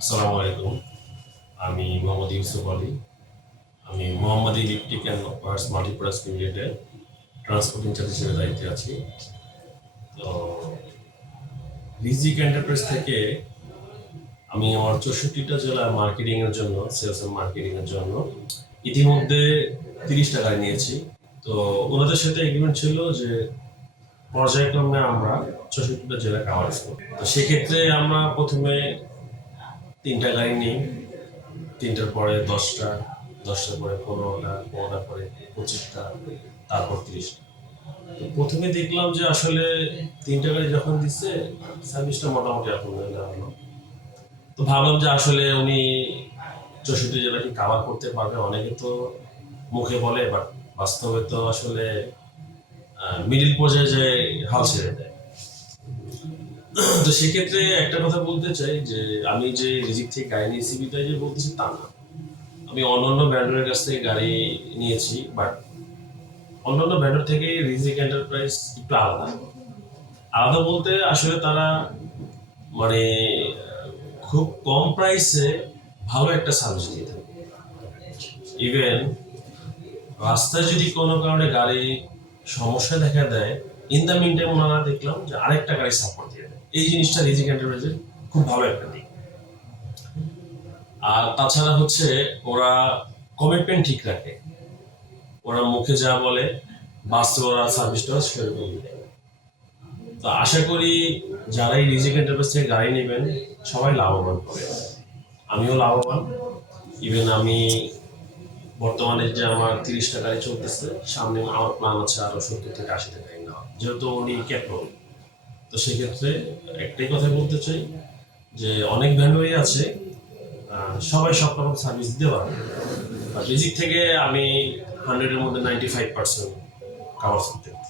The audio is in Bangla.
আসসালামু আলাইকুম। আমি মোহাম্মদ ইউসুফ আলী। আমি Mohammad electric and wares multipurpose লিমিটেডে ট্রান্সপোর্ট ইনচার্জ হিসেবে দায়িত্বে আছি। তো রিজিক এন্টারপ্রাইজ থেকে আমি আমার 64টা জেলার মার্কেটিংয়ের জন্য, সেলস অ্যান্ড মার্কেটিংয়ের জন্য ইতিমধ্যে 30টা গাড়ি নিয়েছি। তো ওনাদের সাথে এগ্রিমেন্ট ছিল যে পর্যায়ক্রমে আমরা 64টা জেলা কাভারেজ করব। তো সেক্ষেত্রে আমরা প্রথমে 3টা গাড়ি নিই, 3টার পরে 10টা, 10টার পরে 15টা, 15টার পরে 25টা, তারপর 30টা। তো প্রথমে দেখলাম যে আসলে 3টা গাড়ি যখন দিচ্ছে সার্ভিসটা মোটামুটি এখন নেওয়া হলো। তো ভাবলাম যে আসলে উনি 64 জেলাকে কাভার করতে পারবে। অনেকে তো মুখে বলে, বাট বাস্তবে তো আসলে মিডিল পর্যায়ে যে হাল ছেড়ে দেয়। তো সেক্ষেত্রে একটা কথা বলতে চাই যে আমি যে রিজিক থেকে গাড়ি নিয়েছি বিদায় যে বলতেছি তা না। আমি অন্যান্য ব্র্যান্ডের কাছ থেকে গাড়ি নিয়েছি, বাট অন্যান্য ব্র্যান্ডের থেকে রিজিক এন্টারপ্রাইজ একটু আলাদা। আলাদা বলতে আসলে তারা মানে খুব কম প্রাইসে ভালো একটা সার্ভিস দিয়ে থাকে। ইভেন রাস্তায় যদি কোনো কারণে গাড়ি সমস্যা দেখা দেয়, ইন দ্য মিন টাইম ওনারা দেখলাম যে আরেকটা গাড়ি সাপোর্ট দিয়ে দেয়। এই জিনিসটা রিজিক এন্টারপ্রাইজের খুব ভালো একটা দিক। আর তাছাড়া হচ্ছে ওরা কমিটমেন্ট ঠিক রাখে। ওরা মুখে যা বলে বাস্তবে ওরা সার্ভিসটা সেরকম দেয়। তো আশা করি যারা এই রিজিক এন্টারপ্রাইজ থেকে গাড়ি নেবেন সবাই লাভবান হবে। আমিও লাভবান। ইভেন আমি বর্তমানে যে আমার 30টা গাড়ি চলতেছে, সামনে আমার প্ল্যান আছে আরো 70 থেকে 80টা গাড়ি নেওয়া, যেহেতু উনি ক্যাপ্টন। তো সেক্ষেত্রে একটাই কথা বলতে চাই যে অনেক ভ্যান্ডারই আছে, সবাই সব রকম সার্ভিস দিতে পারে। আর রিজিক থেকে আমি 100-এর মধ্যে 95% কাভার করতে